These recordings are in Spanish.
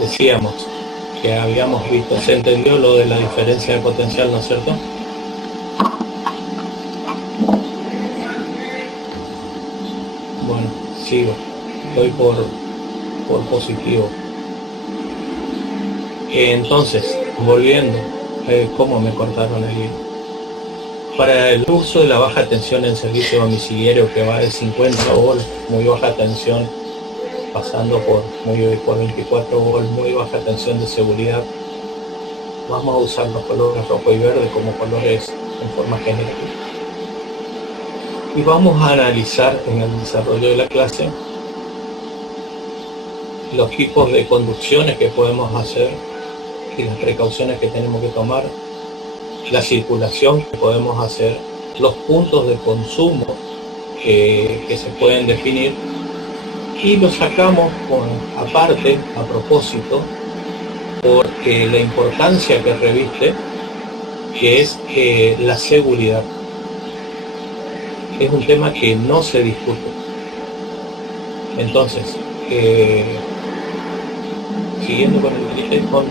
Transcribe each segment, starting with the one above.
decíamos que habíamos visto, se entendió lo de la diferencia de potencial, ¿no es cierto? Bueno, sigo, doy por positivo. Entonces, volviendo, ¿cómo me cortaron el hilo? Para el uso de la baja tensión en servicio domiciliario, que va de 50 volts, muy baja tensión, pasando por 24 volts, muy baja tensión de seguridad, vamos a usar los colores rojo y verde como colores en forma general. Y vamos a analizar en el desarrollo de la clase los tipos de conducciones que podemos hacer y las precauciones que tenemos que tomar, la circulación que podemos hacer, los puntos de consumo que se pueden definir, y lo sacamos aparte, a propósito, porque la importancia que reviste, que es la seguridad. Es un tema que no se discute. Entonces, siguiendo con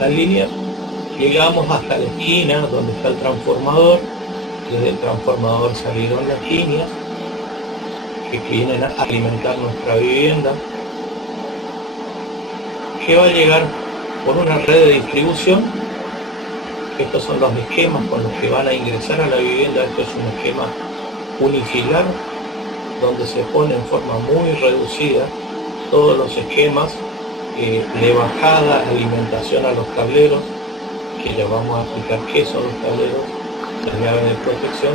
la línea, llegamos hasta la esquina donde está el transformador. Desde el transformador salieron las líneas que vienen a alimentar nuestra vivienda, que va a llegar por una red de distribución. Estos son los esquemas con los que van a ingresar a la vivienda. Esto es un esquema unifilar donde se pone en forma muy reducida todos los esquemas de bajada, alimentación a los tableros, que le vamos a explicar qué son los tableros, las llaves de protección,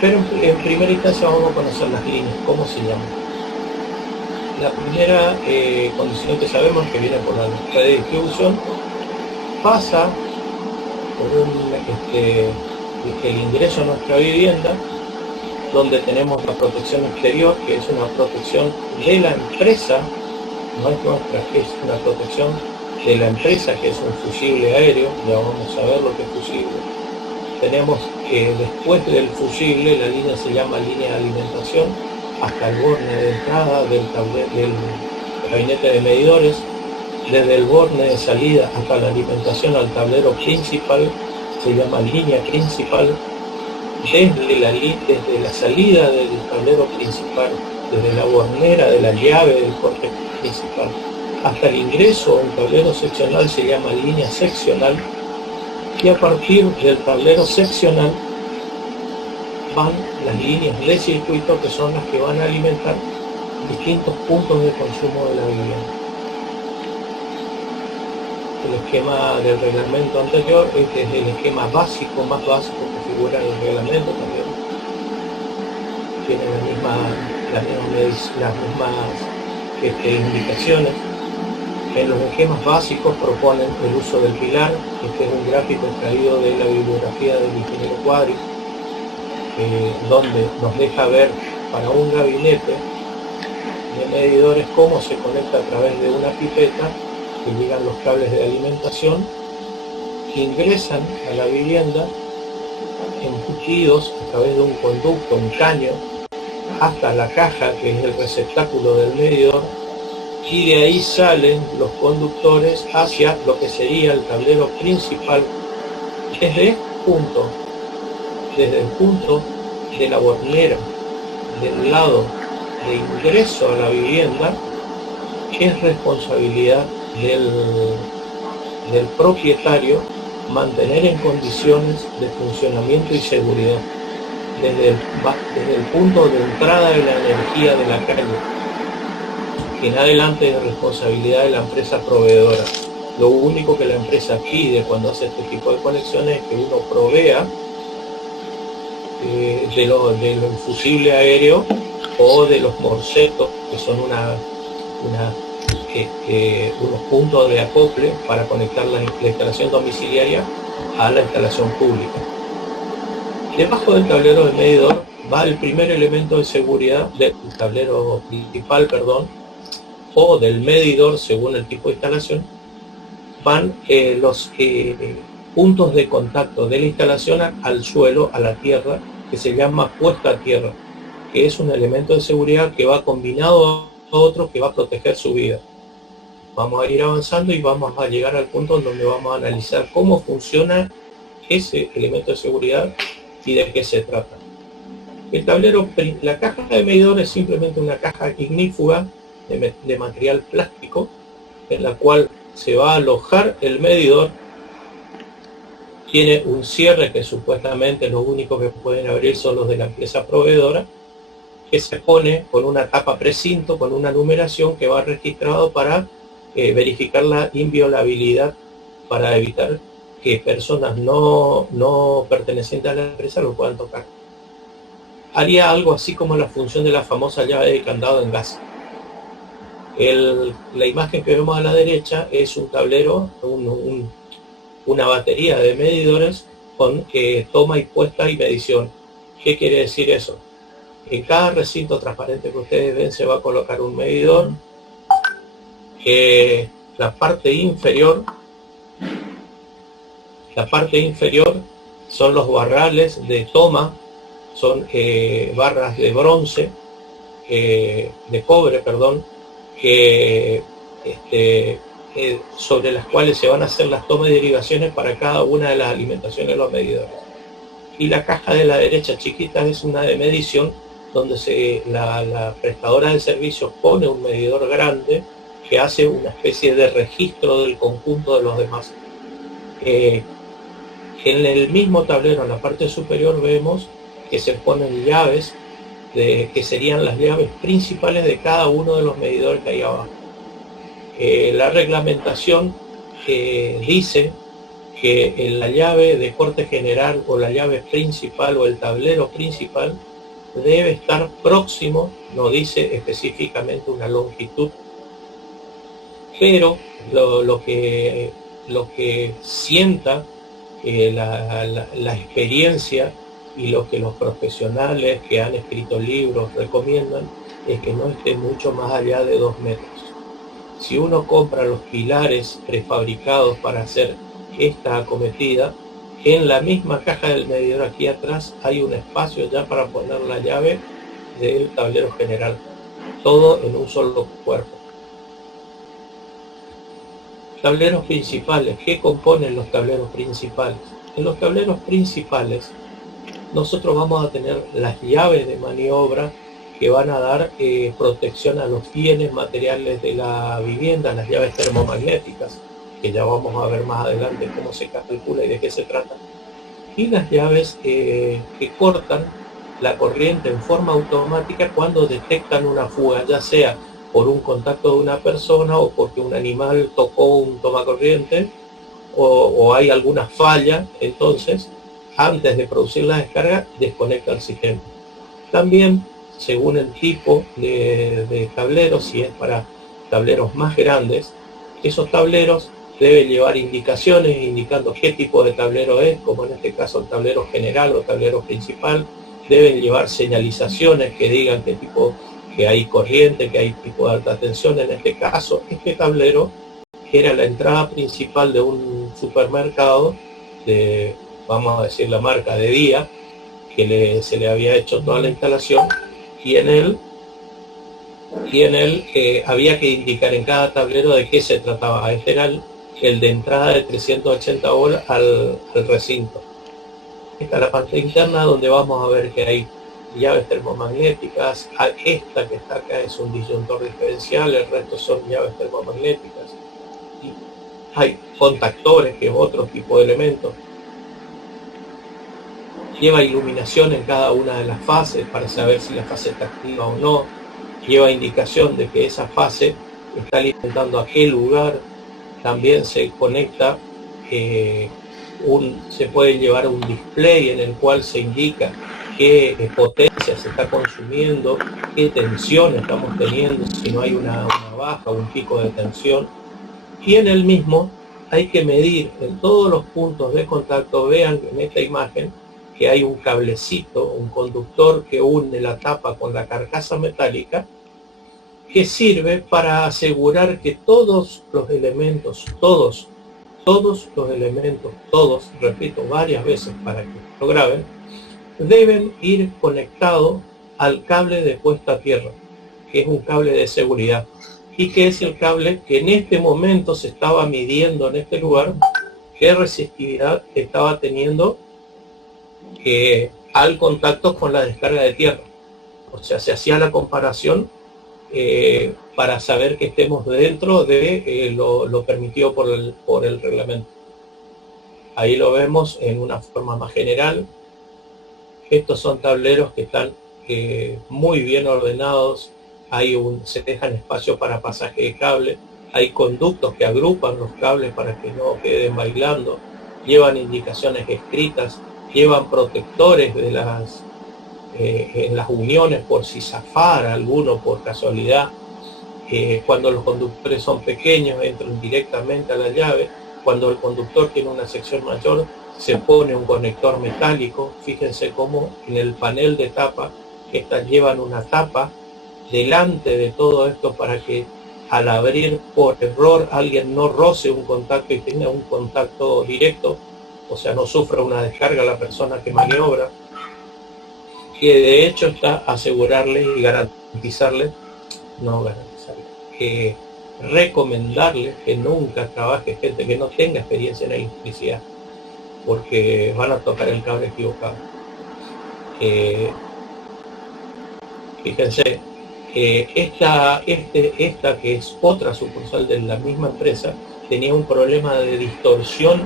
pero en primera instancia vamos a conocer las líneas, cómo se llaman. La primera condición que sabemos, que viene por la red de distribución, pasa por el ingreso a nuestra vivienda, donde tenemos la protección exterior, que es una protección de la empresa, no es nuestra, es una protección de la empresa, que es un fusible aéreo. Ya vamos a ver lo que es fusible. Tenemos después del fusible, la línea se llama línea de alimentación, hasta el borne de entrada del gabinete de medidores. Desde el borne de salida hasta la alimentación al tablero principal se llama línea principal. Desde la salida del tablero principal, desde la bornera de la llave del corte principal hasta el ingreso a un tablero seccional se llama línea seccional, y a partir del tablero seccional van las líneas de circuito, que son las que van a alimentar distintos puntos de consumo de la vivienda. El esquema del reglamento anterior, este es el esquema básico, más básico que figura en el reglamento también. Tiene las mismas indicaciones. En los esquemas básicos proponen el uso del pilar. Este es un gráfico extraído de la bibliografía del ingeniero Quadri, donde nos deja ver para un gabinete de medidores cómo se conecta a través de una pipeta, que llegan los cables de alimentación, que ingresan a la vivienda embutidos a través de un conducto, un caño, hasta la caja, que es el receptáculo del medidor, y de ahí salen los conductores hacia lo que sería el tablero principal. Desde el punto de la bornera del lado de ingreso a la vivienda, es responsabilidad del propietario mantener en condiciones de funcionamiento y seguridad desde el punto de entrada de la energía de la calle. En adelante es responsabilidad de la empresa proveedora. Lo único que la empresa pide cuando hace este tipo de conexiones es que uno provea del fusible aéreo o de los morsetos, que son unos puntos de acople para conectar la instalación domiciliaria a la instalación pública. Debajo del tablero del medidor va el primer elemento de seguridad del tablero principal, o del medidor, según el tipo de instalación. Van los puntos de contacto de la instalación al suelo, a la tierra, que se llama puesta a tierra, que es un elemento de seguridad que va combinado a otro que va a proteger su vida. Vamos a ir avanzando y vamos a llegar al punto en donde vamos a analizar cómo funciona ese elemento de seguridad y de qué se trata. El tablero, la caja de medidor es simplemente una caja ignífuga de material plástico en la cual se va a alojar el medidor. Tiene un cierre que supuestamente lo único que pueden abrir son los de la empresa proveedora, que se pone con una tapa precinto, con una numeración que va registrado para verificar la inviolabilidad, para evitar que personas no pertenecientes a la empresa lo puedan tocar. Haría algo así como la función de la famosa llave de candado en gas. La imagen que vemos a la derecha es un tablero, una batería de medidores con toma y puesta y medición. ¿Qué quiere decir eso? En cada recinto transparente que ustedes ven se va a colocar un medidor. La parte inferior son los barrales de toma, son barras de bronce, de cobre, perdón, sobre las cuales se van a hacer las tomas y derivaciones para cada una de las alimentaciones de los medidores. Y la caja de la derecha chiquita es una de medición, donde la prestadora de servicios pone un medidor grande que hace una especie de registro del conjunto de los demás. En el mismo tablero, en la parte superior, vemos que se ponen llaves, que serían las llaves principales de cada uno de los medidores que hay abajo. La reglamentación dice que la llave de corte general o la llave principal o el tablero principal debe estar próximo, no dice específicamente una longitud, pero lo que sienta la experiencia y lo que los profesionales que han escrito libros recomiendan es que no esté mucho más allá de 2 metros. Si uno compra los pilares prefabricados para hacer esta acometida, en la misma caja del medidor aquí atrás hay un espacio ya para poner la llave del tablero general, todo en un solo cuerpo. Tableros principales. ¿Qué componen los tableros principales? En los tableros principales nosotros vamos a tener las llaves de maniobra que van a dar protección a los bienes materiales de la vivienda, las llaves termomagnéticas, que ya vamos a ver más adelante cómo se calcula y de qué se trata, y las llaves que cortan la corriente en forma automática cuando detectan una fuga, ya sea por un contacto de una persona o porque un animal tocó un tomacorriente o hay alguna falla. Entonces, antes de producir la descarga, desconecta el sistema. También, según el tipo de tableros, si es para tableros más grandes, esos tableros deben llevar indicaciones indicando qué tipo de tablero es, como en este caso el tablero general o tablero principal. Deben llevar señalizaciones que digan qué tipo, que hay corriente, que hay tipo de alta tensión. En este caso, este tablero era la entrada principal de un supermercado, vamos a decir la marca de Día, que se le había hecho toda la instalación, y en él había que indicar en cada tablero de qué se trataba. Este era el de entrada de 380 volt al recinto. Esta es la parte interna, donde vamos a ver que hay llaves termomagnéticas. Esta que está acá es un disyuntor diferencial, el resto son llaves termomagnéticas. Y hay contactores, que es otro tipo de elementos. Lleva iluminación en cada una de las fases para saber si la fase está activa o no. Lleva indicación de que esa fase está alimentando a qué lugar. También se conecta, se puede llevar un display en el cual se indica qué potencia se está consumiendo, qué tensión estamos teniendo, si no hay una baja o un pico de tensión. Y en el mismo hay que medir en todos los puntos de contacto. Vean en esta imagen que hay un cablecito, un conductor que une la tapa con la carcasa metálica, que sirve para asegurar que todos los elementos, todos los elementos, repito varias veces para que lo graben, deben ir conectados al cable de puesta a tierra, que es un cable de seguridad. y que es el cable que en este momento se estaba midiendo en este lugar qué resistividad estaba teniendo al contacto con la descarga de tierra. O sea, se hacía la comparación para saber que estemos dentro de lo permitido por el reglamento. Ahí lo vemos en una forma más general. Estos son tableros que están muy bien ordenados. Se dejan espacio para pasaje de cable. Hay conductos que agrupan los cables para que no queden bailando. Llevan indicaciones escritas. Llevan protectores en las uniones por si zafara alguno por casualidad. Cuando los conductores son pequeños entran directamente a la llave. Cuando el conductor tiene una sección mayor se pone un conector metálico. Fíjense cómo en el panel de tapa estas llevan una tapa delante de todo esto para que al abrir por error alguien no roce un contacto y tenga un contacto directo, o sea, no sufra una descarga la persona que maniobra, que de hecho está asegurarle y garantizarle, recomendarle que nunca trabaje gente que no tenga experiencia en electricidad, porque van a tocar el cable equivocado. Fíjense, esta que es otra sucursal de la misma empresa, tenía un problema de distorsión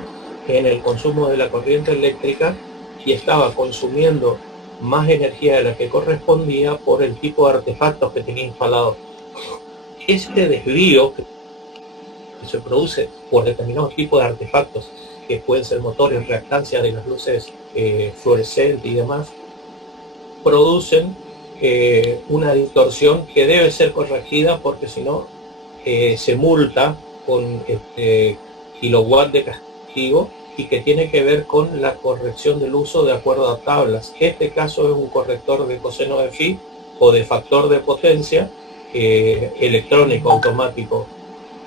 en el consumo de la corriente eléctrica y estaba consumiendo más energía de la que correspondía por el tipo de artefactos que tenía instalado. Este desvío que se produce por determinados tipos de artefactos, que pueden ser motores, reactancia de las luces fluorescentes y demás, producen una distorsión que debe ser corregida, porque si no se multa con kilowatt de castigo, y que tiene que ver con la corrección del uso de acuerdo a tablas. Este caso es un corrector de coseno de phi o de factor de potencia electrónico automático.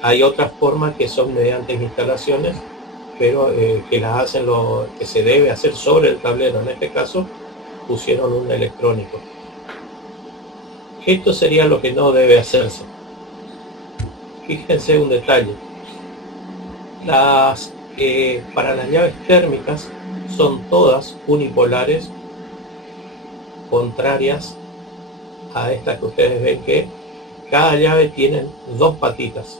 Hay otras formas que son mediante instalaciones, pero que las hacen que se debe hacer sobre el tablero. En este caso pusieron un electrónico. Esto sería lo que no debe hacerse. Fíjense un detalle. Para las llaves térmicas son todas unipolares, contrarias a estas que ustedes ven, que cada llave tiene dos patitas.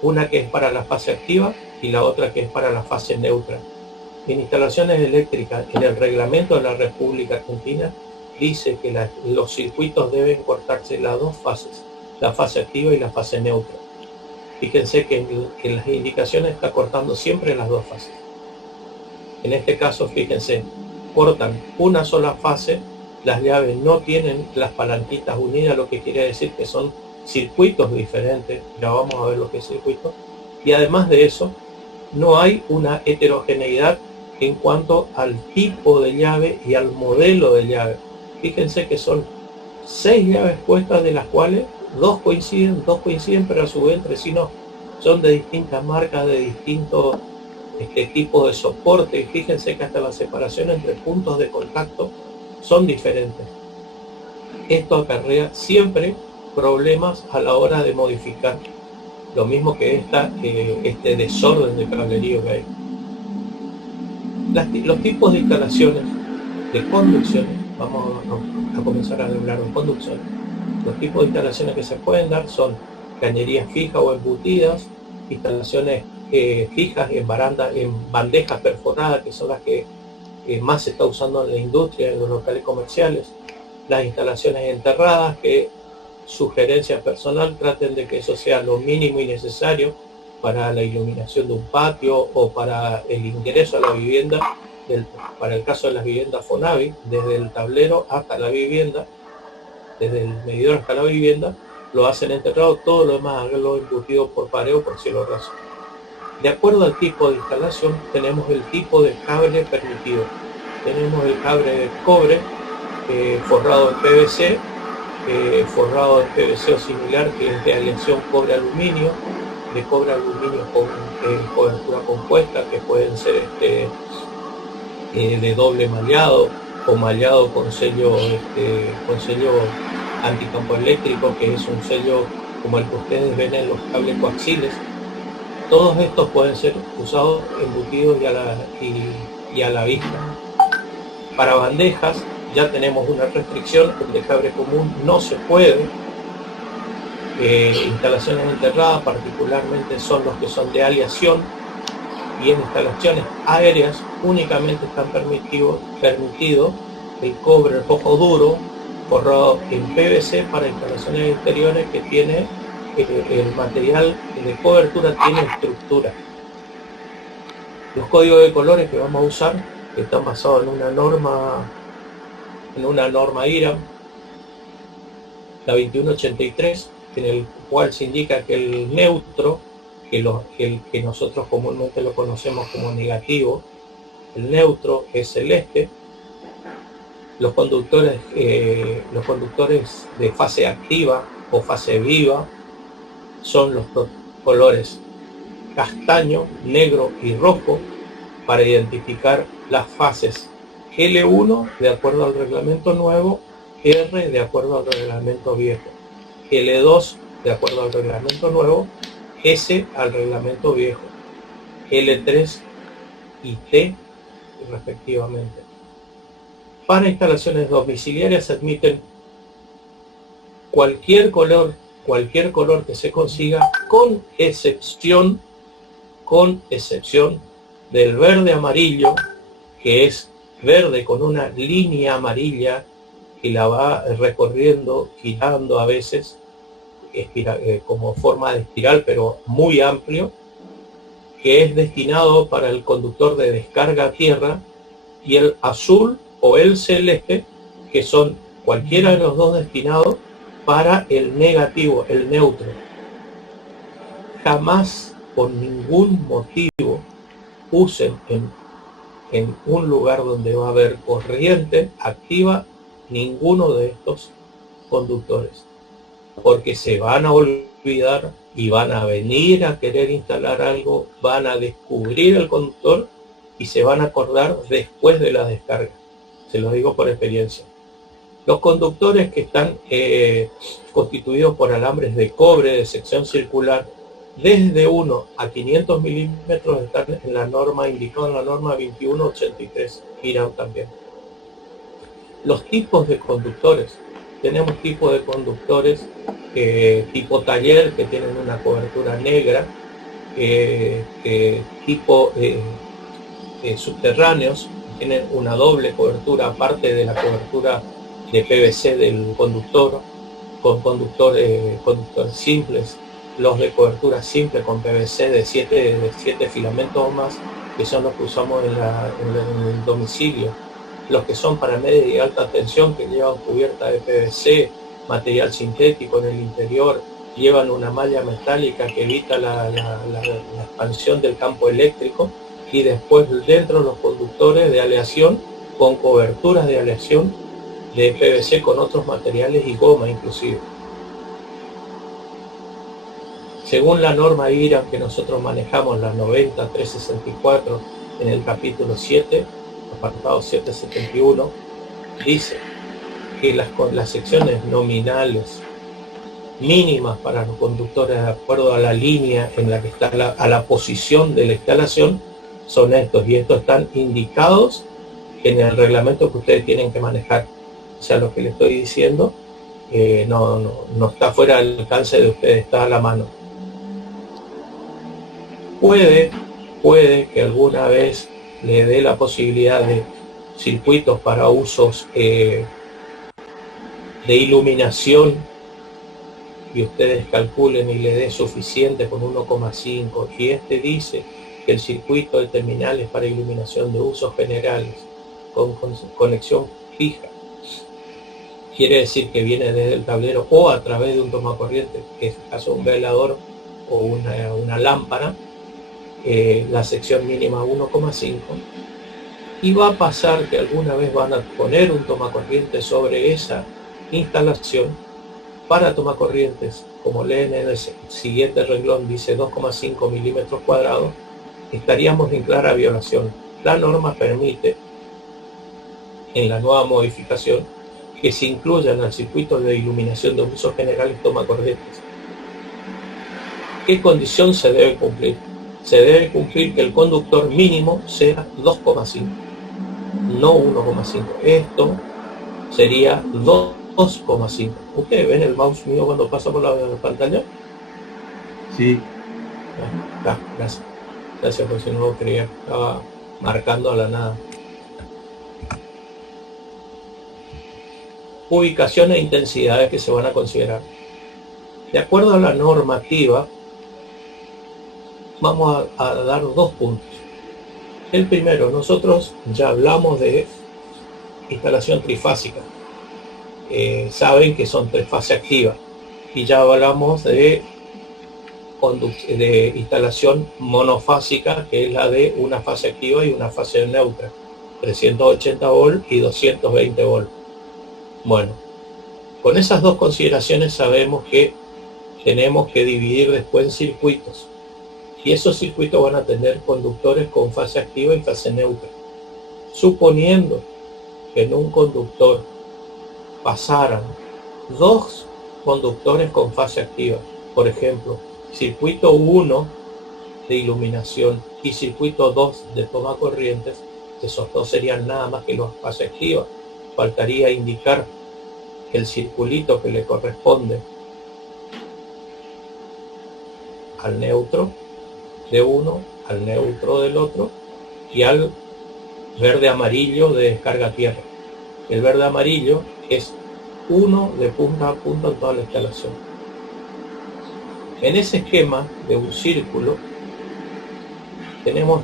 Una que es para la fase activa y la otra que es para la fase neutra. En instalaciones eléctricas, en el reglamento de la República Argentina, dice que los circuitos deben cortarse las dos fases, la fase activa y la fase neutra. Fíjense que en las indicaciones está cortando siempre las dos fases. En este caso, fíjense, cortan una sola fase, las llaves no tienen las palanquitas unidas, lo que quiere decir que son circuitos diferentes. Ya vamos a ver lo que es circuito. Y además de eso, no hay una heterogeneidad en cuanto al tipo de llave y al modelo de llave. Fíjense que son 6 llaves puestas, de las cuales dos coinciden, pero a su vez entre sí no. Son de distintas marcas, de distintos tipos de soporte. Fíjense que hasta la separación entre puntos de contacto son diferentes. Esto acarrea siempre problemas a la hora de modificar. Lo mismo que este desorden de cablerío que hay. Los tipos de instalaciones de conducciones, vamos a comenzar a hablar de conducciones. Los tipos de instalaciones que se pueden dar son cañerías fijas o embutidas, instalaciones fijas en bandejas perforadas, que son las que más se está usando en la industria, en los locales comerciales. Las instalaciones enterradas, que sugerencia personal, traten de que eso sea lo mínimo y necesario para la iluminación de un patio o para el ingreso a la vivienda, para el caso de las viviendas Fonavi, desde el tablero hasta la vivienda, desde el medidor hasta la vivienda, lo hacen enterrado. Todo lo demás hacerlo embutido por pareo, por cielo raso. De acuerdo al tipo de instalación, tenemos el tipo de cable permitido. Tenemos el cable de cobre forrado en PVC, forrado en PVC o similar, que es de aleación cobre-aluminio, de cobre-aluminio con cobertura compuesta, que pueden ser de doble mallado o mallado con sello anticampo eléctrico, que es un sello como el que ustedes ven en los cables coaxiales. Todos estos pueden ser usados embutidos y a la vista. Para bandejas ya tenemos una restricción, el de cable común no se puede. Instalaciones enterradas particularmente son los que son de aleación, y en instalaciones aéreas únicamente están permitido el cobre rojo duro forrado en PVC para instalaciones interiores que tiene el material de cobertura tiene estructura. Los códigos de colores que vamos a usar están basados en una norma IRAM, la 2183, en el cual se indica que el neutro, que nosotros comúnmente lo conocemos como negativo, el neutro es celeste. Los conductores de fase activa o fase viva son los colores castaño, negro y rojo para identificar las fases L1 de acuerdo al reglamento nuevo, R de acuerdo al reglamento viejo, L2 de acuerdo al reglamento nuevo, S al reglamento viejo, L3 y T respectivamente. Para instalaciones domiciliarias se admiten cualquier color que se consiga, con excepción del verde amarillo, que es verde con una línea amarilla que la va recorriendo, girando a veces, como forma de espiral, pero muy amplio, que es destinado para el conductor de descarga a tierra, y el azul o el celeste, que son cualquiera de los dos destinados para el negativo, el neutro. Jamás, por ningún motivo, usen en un lugar donde va a haber corriente activa ninguno de estos conductores, porque se van a olvidar y van a venir a querer instalar algo, van a descubrir el conductor y se van a acordar después de la descarga. Se los digo por experiencia. Los conductores que están constituidos por alambres de cobre de sección circular desde 1 a 500 milímetros están en la norma indicada, en la norma 2183, IRAM también. Los tipos de conductores. Tenemos tipos de conductores tipo taller, que tienen una cobertura negra, tipo subterráneos, tienen una doble cobertura aparte de la cobertura de PVC del conductor, con conductores simples, los de cobertura simple con PVC de 7 filamentos o más, que son los que usamos en el domicilio. Los que son para media y alta tensión, que llevan cubierta de PVC, material sintético en el interior, llevan una malla metálica que evita la expansión del campo eléctrico, y después dentro los conductores de aleación con coberturas de aleación de PVC con otros materiales y goma inclusive. Según la norma IRAM que nosotros manejamos, la 90364, en el capítulo 7, apartado 771, dice que las secciones nominales mínimas para los conductores de acuerdo a la línea en la que está a la posición de la instalación son estos, y estos están indicados en el reglamento que ustedes tienen que manejar. O sea, lo que les estoy diciendo no está fuera del alcance de ustedes, está a la mano. Puede que alguna vez le dé la posibilidad de circuitos para usos de iluminación, y ustedes calculen y le dé suficiente con 1,5, y este dice que el circuito de terminales para iluminación de usos generales con conexión fija, quiere decir que viene desde el tablero o a través de un tomacorriente, que es el caso de un velador o una lámpara, la sección mínima 1,5, y va a pasar que alguna vez van a poner un tomacorriente sobre esa instalación. Para tomacorrientes, como leen en el siguiente renglón, dice 2,5 milímetros cuadrados, estaríamos en clara violación. La norma permite, en la nueva modificación, que se incluyan al circuito de iluminación de usos generales tomacorrientes. ¿Qué condición se debe cumplir? Se debe cumplir que el conductor mínimo sea 2,5, no 1,5. Esto sería 2,5. ¿Ustedes ven el mouse mío cuando pasa por la pantalla? Sí. Gracias. Gracias, por si no lo creía. Estaba marcando a la nada. Ubicación e intensidades que se van a considerar. De acuerdo a la normativa, vamos a dar 2 puntos. El primero, nosotros ya hablamos de instalación trifásica. Saben que son 3 fases activas. Y ya hablamos de instalación monofásica, que es la de una fase activa y una fase neutra. 380 volt y 220 volt. Bueno, con esas 2 consideraciones sabemos que tenemos que dividir después en circuitos. Y esos circuitos van a tener conductores con fase activa y fase neutra. Suponiendo que en un conductor pasaran 2 conductores con fase activa, por ejemplo, circuito 1 de iluminación y circuito 2 de toma corrientes, esos 2 serían nada más que los fase activa. Faltaría indicar el circulito que le corresponde al neutro de uno, al neutro del otro y al verde amarillo de descarga tierra. El verde amarillo es uno de punta a punta en toda la instalación. En ese esquema de un círculo tenemos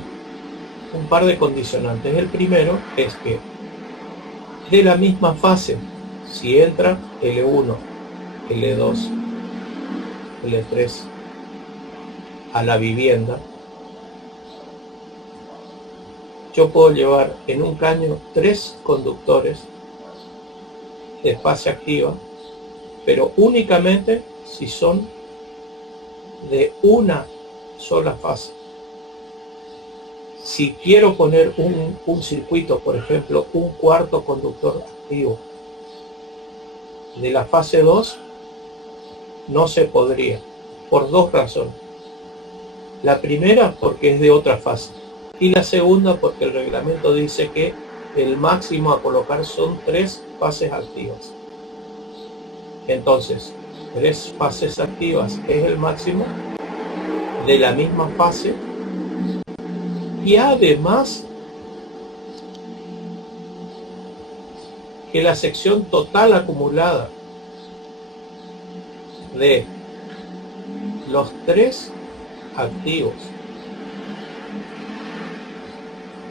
un par de condicionantes. El primero es que de la misma fase, si entra L1, L2, L3 a la vivienda, yo puedo llevar en un caño 3 conductores de fase activa, pero únicamente si son de una sola fase. Si quiero poner un circuito, por ejemplo, un cuarto conductor activo de la fase 2, no se podría, por 2 razones. La primera, porque es de otra fase, y la segunda, porque el reglamento dice que el máximo a colocar son 3 fases activas. Entonces, 3 fases activas es el máximo de la misma fase, y además que la sección total acumulada de los 3 activos,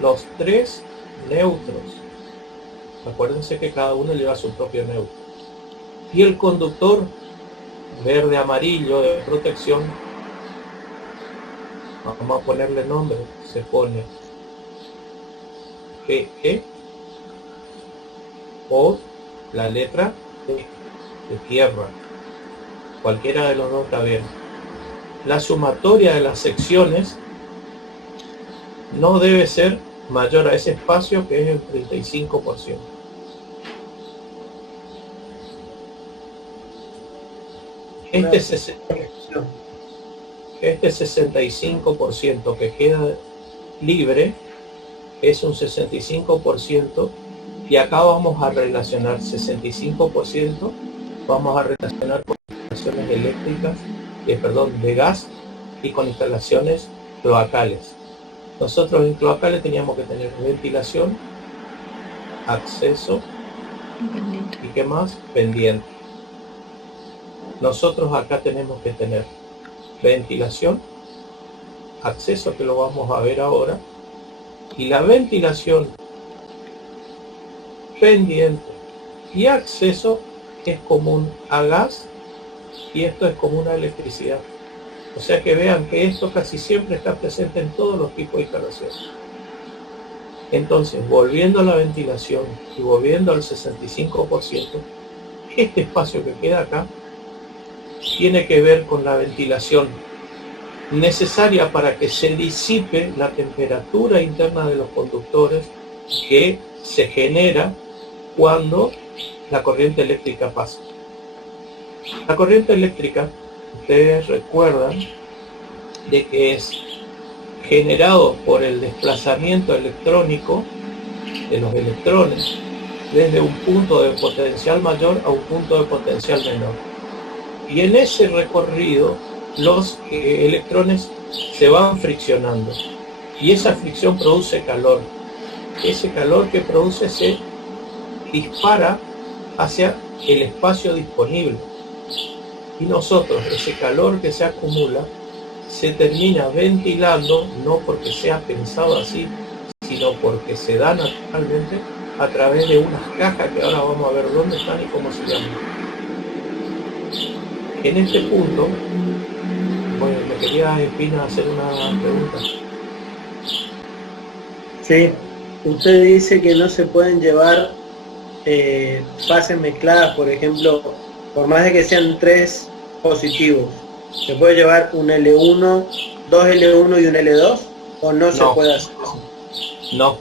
los 3 neutros, acuérdense que cada uno lleva su propio neutro, y el conductor verde amarillo de protección, vamos a ponerle nombre, se pone PE o la letra T de tierra, cualquiera de los dos está bien. La sumatoria de las secciones no debe ser mayor a ese espacio, que es el 35%. Este 65% que queda libre es un 65%, y acá vamos a relacionar 65%, vamos a relacionar con instalaciones eléctricas, de gas, y con instalaciones cloacales. Nosotros en cloacales teníamos que tener ventilación, acceso y ¿qué más? Pendiente. Nosotros acá tenemos que tener ventilación, acceso, que lo vamos a ver ahora, y la ventilación, pendiente y acceso es común a gas, y esto es común a electricidad. O sea que vean que esto casi siempre está presente en todos los tipos de instalaciones. Entonces, volviendo a la ventilación y volviendo al 65%, este espacio que queda acá tiene que ver con la ventilación necesaria para que se disipe la temperatura interna de los conductores que se genera cuando la corriente eléctrica pasa. La corriente eléctrica, ustedes recuerdan de que es generado por el desplazamiento electrónico de los electrones desde un punto de potencial mayor a un punto de potencial menor. Y en ese recorrido los electrones se van friccionando y esa fricción produce calor. Ese calor que produce se dispara hacia el espacio disponible y nosotros ese calor que se acumula se termina ventilando, no porque sea pensado así, sino porque se da naturalmente a través de unas cajas que ahora vamos a ver dónde están y cómo se llaman. En este punto, bueno, me quería Espina hacer una pregunta. Sí, usted dice que no se pueden llevar fases mezcladas, por ejemplo, por más de que sean 3 positivos. ¿Se puede llevar un L1, 2 L1 y un L2? ¿O no se puede hacer eso? No.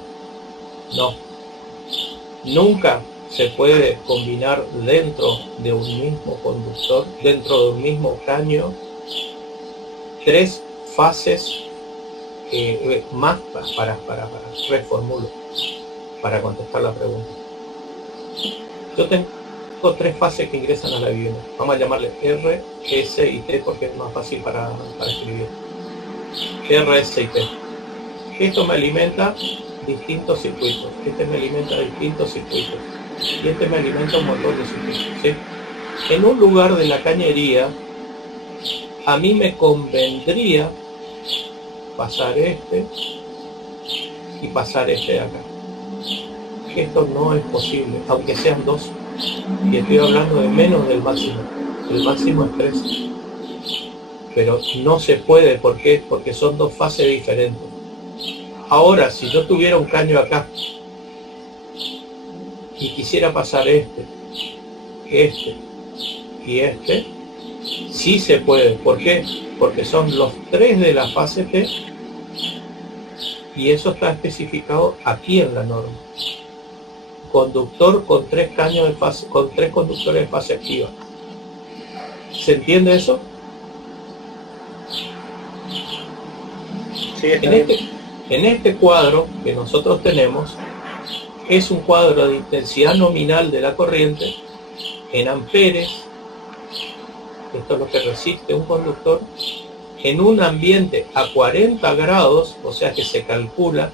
Nunca se puede combinar dentro de un mismo conductor, dentro de un mismo caño, 3 fases más para reformulo, para contestar la pregunta. Yo tengo 3 fases que ingresan a la vivienda. Vamos a llamarle R, S y T porque es más fácil para escribir. R, S y T. Esto me alimenta distintos circuitos. Este me alimenta distintos circuitos. Y este me alimenta un montón de circuitos. ¿Sí? En un lugar de la cañería, a mí me convendría pasar este y pasar este de acá. Esto no es posible, aunque sean 2. Y estoy hablando de menos del máximo. El máximo es 3. Pero no se puede, ¿por qué? Porque son 2 fases diferentes. Ahora, si yo tuviera un caño acá y quisiera pasar este y este, sí se puede. ¿Por qué? Porque son los 3 de la fase T y eso está especificado aquí en la norma. Conductor con 3 caños de fase, con 3 conductores de fase activa. ¿Se entiende eso? Sí, está bien. En este cuadro que nosotros tenemos, es un cuadro de intensidad nominal de la corriente en amperes. Esto es lo que resiste un conductor en un ambiente a 40 grados, o sea que se calcula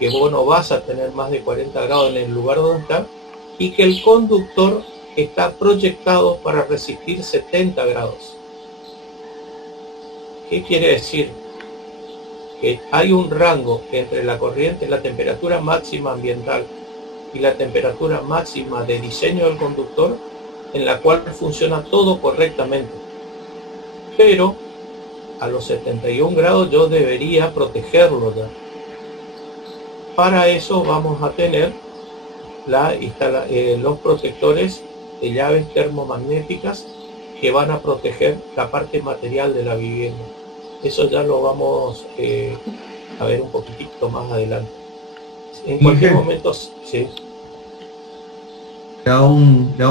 que vos no vas a tener más de 40 grados en el lugar donde está, y que el conductor está proyectado para resistir 70 grados. ¿Qué quiere decir? Que hay un rango entre la corriente, la temperatura máxima ambiental y la temperatura máxima de diseño del conductor, en la cual funciona todo correctamente. Pero a los 71 grados yo debería protegerlo ya. Para eso vamos a tener los protectores de llaves termomagnéticas que van a proteger la parte material de la vivienda. Eso ya lo vamos a ver un poquitito más adelante. En cualquier momento, sí. Le hago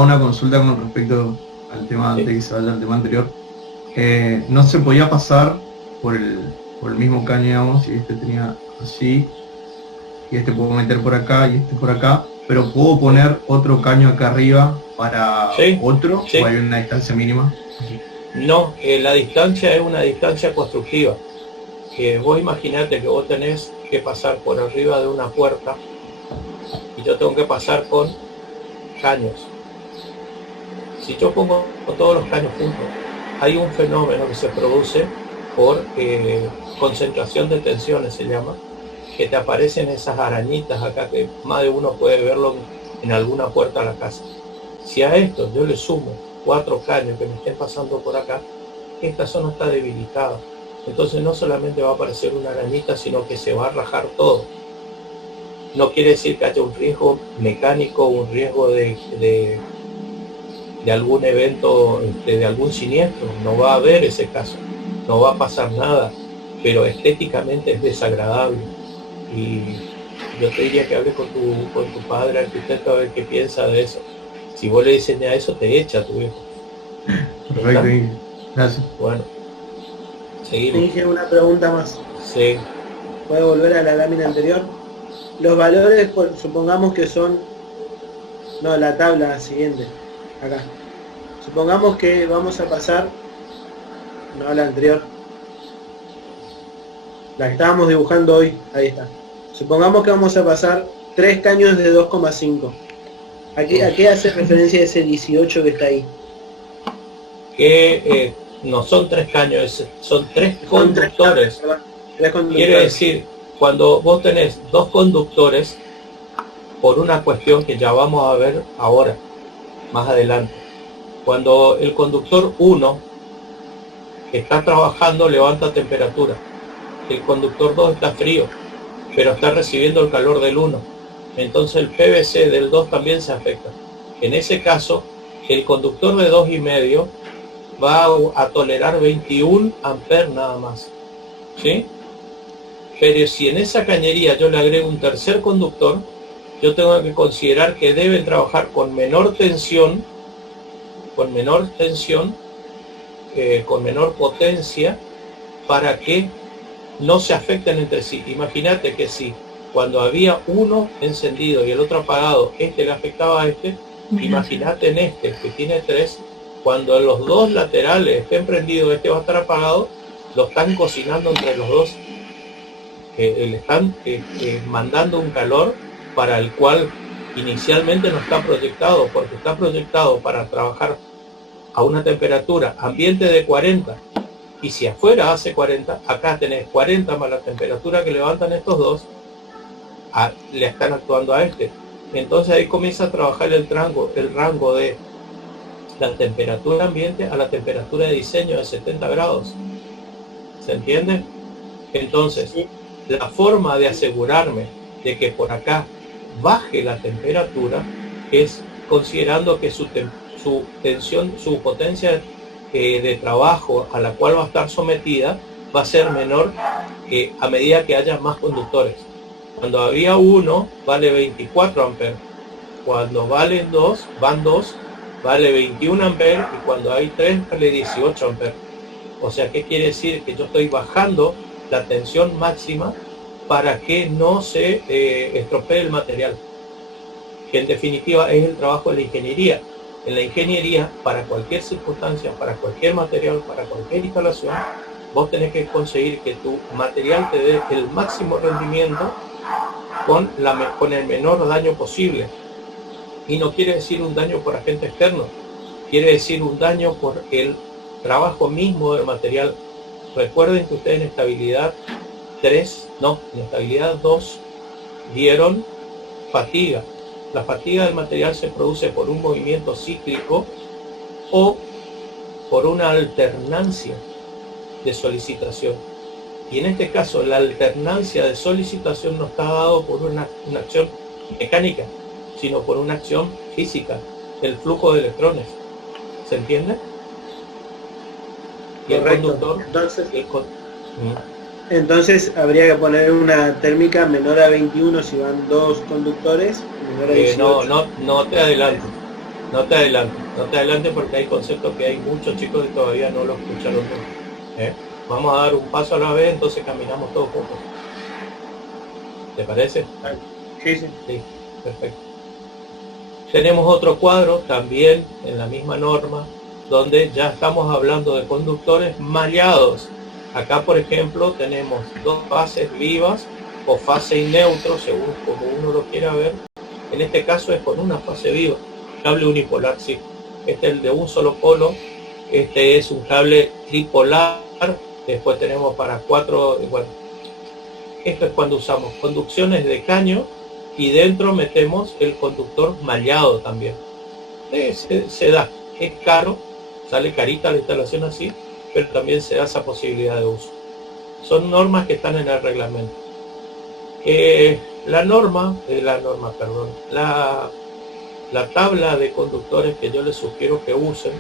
una consulta con respecto al tema, antes que se vaya al tema anterior. No se podía pasar por el mismo caño, digamos, si este tenía así, y este puedo meter por acá y este por acá, pero puedo poner otro caño acá arriba para otro, o hay una distancia mínima. No, la distancia es una distancia constructiva. Vos imaginate que vos tenés que pasar por arriba de una puerta y yo tengo que pasar con caños. Si yo pongo todos los caños juntos, hay un fenómeno que se produce por concentración de tensiones, se llama, que te aparecen esas arañitas acá, que más de uno puede verlo en alguna puerta de la casa. Si a esto yo le sumo 4 caños que me estén pasando por acá, esta zona está debilitada. Entonces no solamente va a aparecer una arañita, sino que se va a rajar todo. No quiere decir que haya un riesgo mecánico, un riesgo de algún evento, de algún siniestro. No va a haber ese caso, no va a pasar nada, pero estéticamente es desagradable. Y yo te diría que hables con tu padre, arquitecto, a ver qué piensa de eso. Si vos le dices a eso, te echa tu hijo. Perfecto, gracias. Bueno, Seguimos. Dije una pregunta más. Sí. ¿Puede volver a la lámina anterior? Los valores, supongamos que son... No, la tabla siguiente. Acá. Supongamos que vamos a pasar... No, la anterior. La que estábamos dibujando hoy. Ahí está. Supongamos que vamos a pasar 3 caños de 2,5. ¿A qué hace referencia ese 18 que está ahí? Que no son 3 caños, son 3 conductores. Tres conductores. Quiere decir, cuando vos tenés 2 conductores, por una cuestión que ya vamos a ver ahora, más adelante, cuando el conductor 1 que está trabajando levanta temperatura, el conductor 2 está frío, pero está recibiendo el calor del 1, entonces el PVC del 2 también se afecta. En ese caso, el conductor de 2,5 va a tolerar 21 amperes nada más, ¿sí? Pero si en esa cañería yo le agrego un tercer conductor, yo tengo que considerar que deben trabajar con menor tensión, con menor potencia, para que no se afecten entre sí. Imagínate que si cuando había uno encendido y el otro apagado, este le afectaba a este, imagínate en este que tiene 3, cuando los 2 laterales estén prendidos, este va a estar apagado, lo están cocinando entre los dos, le están mandando un calor para el cual inicialmente no está proyectado, porque está proyectado para trabajar a una temperatura ambiente de 40, y si afuera hace 40, acá tenés 40 más la temperatura que levantan estos dos, le están actuando a este. Entonces ahí comienza a trabajar el rango de la temperatura ambiente a la temperatura de diseño de 70 grados. ¿Se entiende? Entonces, la forma de asegurarme de que por acá baje la temperatura es considerando que su tensión, su potencia de trabajo a la cual va a estar sometida va a ser menor a medida que haya más conductores. Cuando había uno vale 24 amperes, cuando van dos vale 21 amperes, y cuando hay 3 vale 18 amperes. O sea, ¿qué quiere decir? Que yo estoy bajando la tensión máxima para que no se estropee el material, que en definitiva es el trabajo de la ingeniería. En la ingeniería, para cualquier circunstancia, para cualquier material, para cualquier instalación, vos tenés que conseguir que tu material te dé el máximo rendimiento con el menor daño posible. Y no quiere decir un daño por agente externo, quiere decir un daño por el trabajo mismo del material. Recuerden que ustedes en estabilidad 2 dieron fatiga. La fatiga del material se produce por un movimiento cíclico o por una alternancia de solicitación. Y en este caso la alternancia de solicitación no está dado por una acción mecánica, sino por una acción física, el flujo de electrones. ¿Se entiende? Y el conductor, entonces habría que poner una térmica menor a 21 si van 2 conductores, menor a 18. No te adelantes porque hay conceptos que hay muchos chicos que todavía no lo escucharon. Vamos a dar un paso a la vez, entonces caminamos todos juntos. ¿Te parece? Sí. Sí, perfecto. Tenemos otro cuadro también en la misma norma, donde ya estamos hablando de conductores mallados. Acá, por ejemplo, tenemos 2 fases vivas o fase y neutro, según como uno lo quiera ver. En este caso es con una fase viva, cable unipolar, sí. Este es el de un solo polo, este es un cable tripolar, después tenemos para 4, bueno, esto es cuando usamos conducciones de caño y dentro metemos el conductor mallado también. Se da, es caro, sale carita la instalación así, pero también se da esa posibilidad de uso. Son normas que están en el reglamento. La tabla de conductores que yo les sugiero que usen,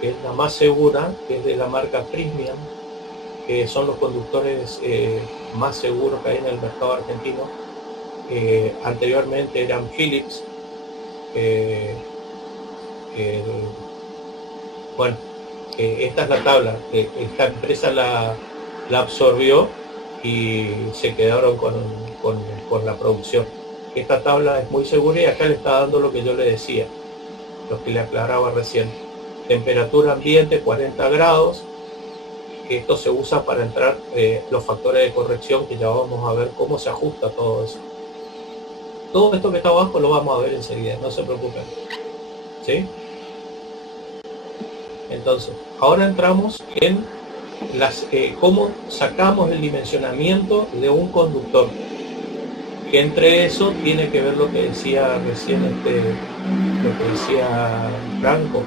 que es la más segura, que es de la marca Prysmian, que son los conductores más seguros que hay en el mercado argentino. Anteriormente eran Philips. Bueno, esta es la tabla. Esta empresa la absorbió y se quedaron con la producción. Esta tabla es muy segura y acá le está dando lo que yo le decía, lo que le aclaraba recién. Temperatura ambiente 40 grados, que esto se usa para entrar los factores de corrección, que ya vamos a ver cómo se ajusta todo eso. Todo esto que está abajo lo vamos a ver enseguida, no se preocupen. ¿Sí? Entonces, ahora entramos en cómo sacamos el dimensionamiento de un conductor. Que entre eso tiene que ver lo que decía recién lo que decía Franco,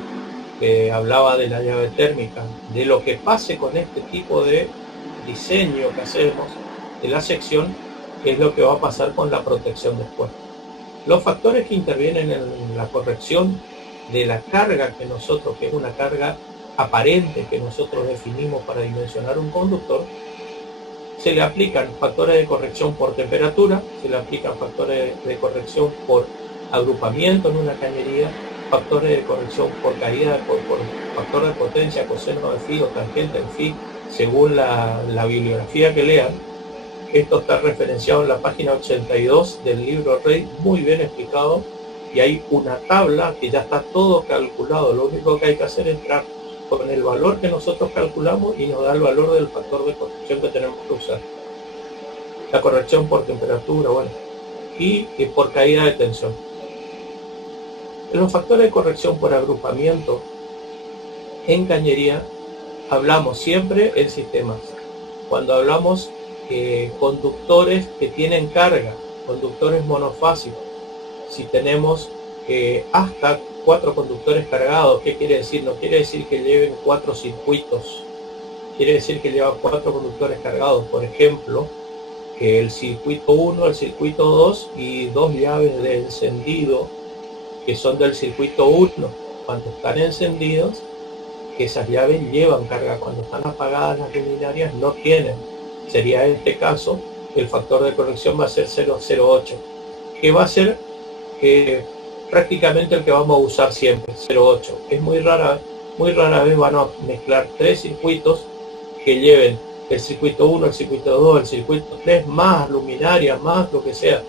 que hablaba de la llave térmica, de lo que pase con este tipo de diseño que hacemos de la sección, que es lo que va a pasar con la protección después. Los factores que intervienen en la corrección de la carga que es una carga aparente que nosotros definimos para dimensionar un conductor, se le aplican factores de corrección por temperatura, se le aplican factores de corrección por agrupamiento en una cañería, factores de corrección por caída, por factor de potencia, coseno de phi o tangente de phi, según la bibliografía que lean. Esto está referenciado en la página 82 del libro Rey, muy bien explicado, y hay una tabla que ya está todo calculado. Lo único que hay que hacer es entrar con el valor que nosotros calculamos y nos da el valor del factor de corrección que tenemos que usar. La corrección por temperatura, bueno, y por caída de tensión. En los factores de corrección por agrupamiento, en cañería, hablamos siempre en sistemas. Cuando hablamos conductores que tienen carga, conductores monofásicos, si tenemos hasta 4 conductores cargados, ¿qué quiere decir? No quiere decir que lleven 4 circuitos, quiere decir que lleva 4 conductores cargados. Por ejemplo, que el circuito 1, el circuito 2 y 2 llaves de encendido que son del circuito 1, cuando están encendidos, que esas llaves llevan carga. Cuando están apagadas las luminarias no tienen. Sería en este caso, el factor de corrección va a ser 0,08, que va a ser prácticamente el que vamos a usar siempre, 0,8. Es muy rara vez van a mezclar 3 circuitos que lleven el circuito 1, el circuito 2, el circuito 3, más luminarias, más lo que sea.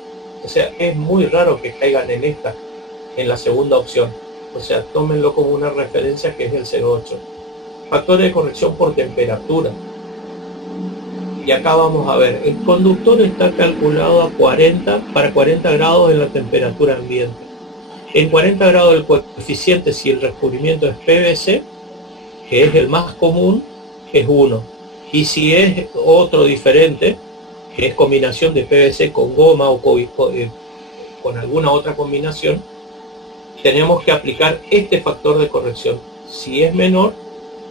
O sea, es muy raro que caigan en la segunda opción. O sea, tómenlo como una referencia, que es el 0,8. Factores de corrección por temperatura. Y acá vamos a ver, el conductor está calculado para 40 grados en la temperatura ambiente. En 40 grados el coeficiente, si el recubrimiento es PVC, que es el más común, es 1. Y si es otro diferente, que es combinación de PVC con goma o con alguna otra combinación, tenemos que aplicar este factor de corrección, si es menor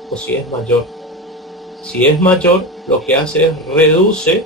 o si es mayor. Si es mayor, lo que hace es reduce